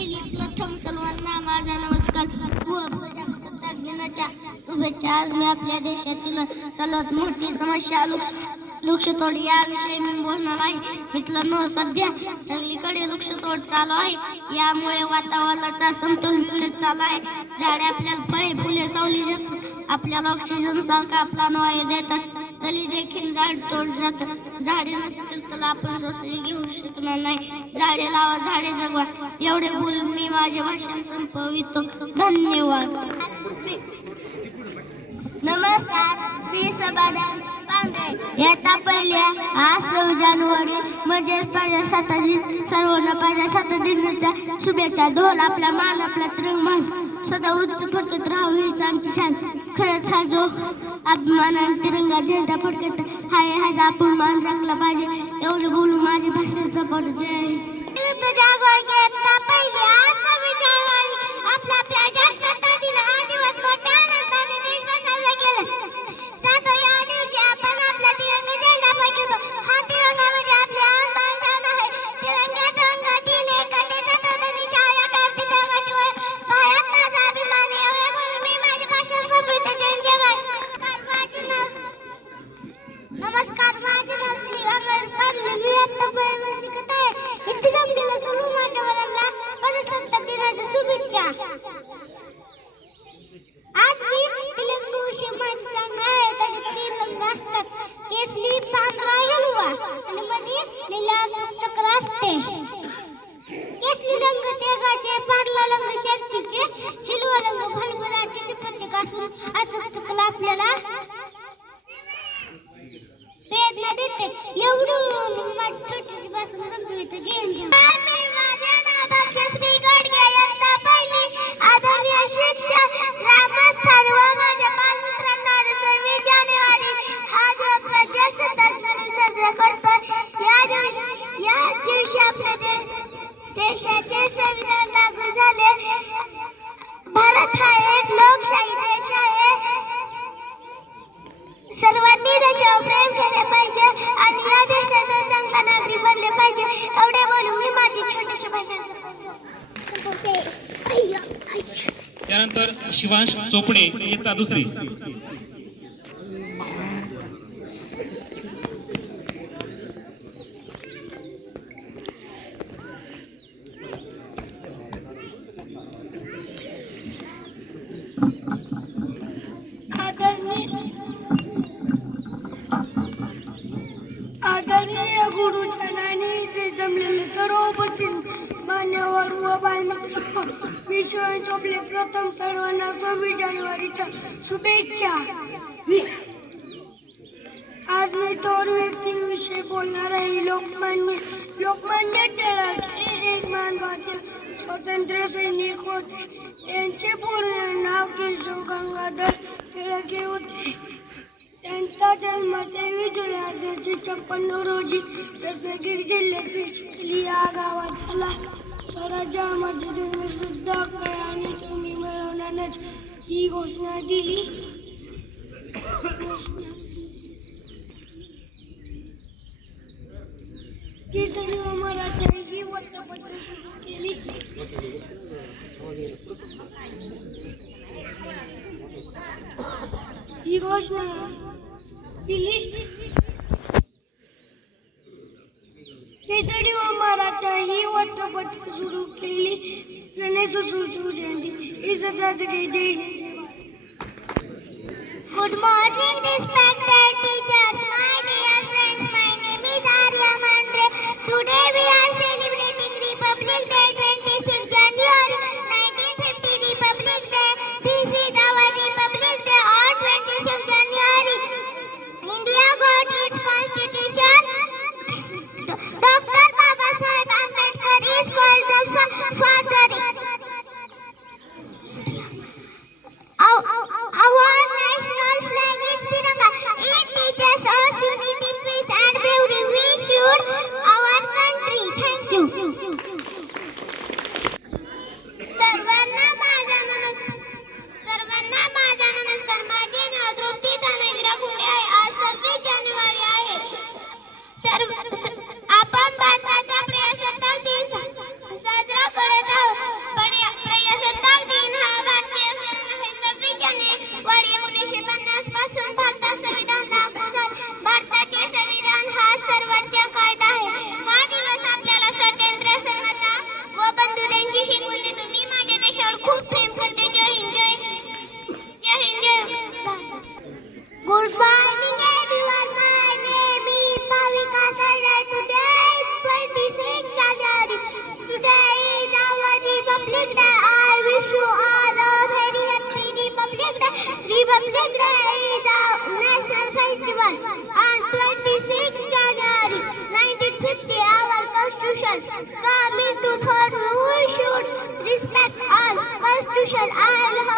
पहिली प्रथम सर्वांना माझा नमस्कार. हो, व प्रजासत्ताक दिनाच्या शुभेच्छा. आज मी आपल्या देशातील सर्वात मोठी समस्या वृक्षतोड याविषयी मी बोलणार आहे. मित्रांनो सध्या सगळीकडे वृक्षतोड चालू आहे. यामुळे वातावरणाचा समतोल बिघडत चालला आहे. झाडे आपल्याला फळे फुले सावली देतात आपल्याला ऑक्सिजन सारखा प्राणवायू देतात. तरी देखील झाड तोड जातात झाडे नसतील तर आपण श्वासही घेऊ शकणार नाही. झाडे लावा झाडे जगवा. एवढे बोलून मी माझे भाषण संपवितो. धन्यवाद. नमस्कार मी समाधान पांडे. येता पहिल्या आज सव्वीस जानेवारी. म्हणजे प्रजासत्ता दिन सर्वांना प्रजासत्ता दिनाच्या शुभेच्छा. ढोल आपला मान आपला तिरंगमान सदा उच्च फडकत राहावं आमची शान. खरंच हा जो अभिमान आणि तिरंगा झेंडा फडकत हाय ह्याचा आपण मान राखला पाहिजे एवढे बोलून माझी भाषेचा पड जय आज मी तेलंगूशी विषयी माहिती सांगणार आहे त्याचे तीन रंग असतात केसली पांढरा हिरवा आणि मध्ये निळा चक्र असते केसली रंग तेगाचे पांढरा रंग शक्तीचे हिरवा रंग भरभराटीचे प्रतीक असून अचूक चक्र आपल्याला वेदना देते. एवढं माझी छोटीची पासून संपवितो जयंत माझ्या नावात श्री या आपल्या दे- देशाचे संविधान लागू झाले. भारत हा एक लोकशाही देश आहे. सर्वांनी देशावर प्रेम केले पाहिजे आणि या देशाचा चांगला नागरिक बनले पाहिजे. एवढे बोलून मी माझी छोटीशी भाषण त्यानंतर शिवांश चोपडे इयत्ता दुसरी. आदरणीय आदरणीय गुरुजन आणि जमलेले सर्व उपस्थित मान्यवर व बालमित्र विश्व चोपले प्रथम सर्वांना सव्वीस जानेवारीच्या शुभेच्छा. आज मी थोर व्यक्तींविषयी बोलणार आहे. लोकमान्य लोकमान्य टिळक हे एक मानवाचे स्वतंत्र सैनिक होते. त्यांचे पूर्ण नाव केशव गंगाधर टिळके होते. त्यांचा जन्म तेवीस जुलै अठराशे छप्पन्न रोजी रत्नागिरी जिल्ह्यातील चिखली या गावात झाला. स्वराज्यामध्ये जन्म सुद्धा काय आणि तुम्ही मिळवणारच ही घोषणा दिली घोषणा केसरी व मराठी ही वृत्तपत्रे सुरू केली ही घोषणा दिली केसरी व मराठा ही वृत्तपत्रे सुरू केली गणेश उत्सव जयंती ही साजरी जय हिंद Good الآلهة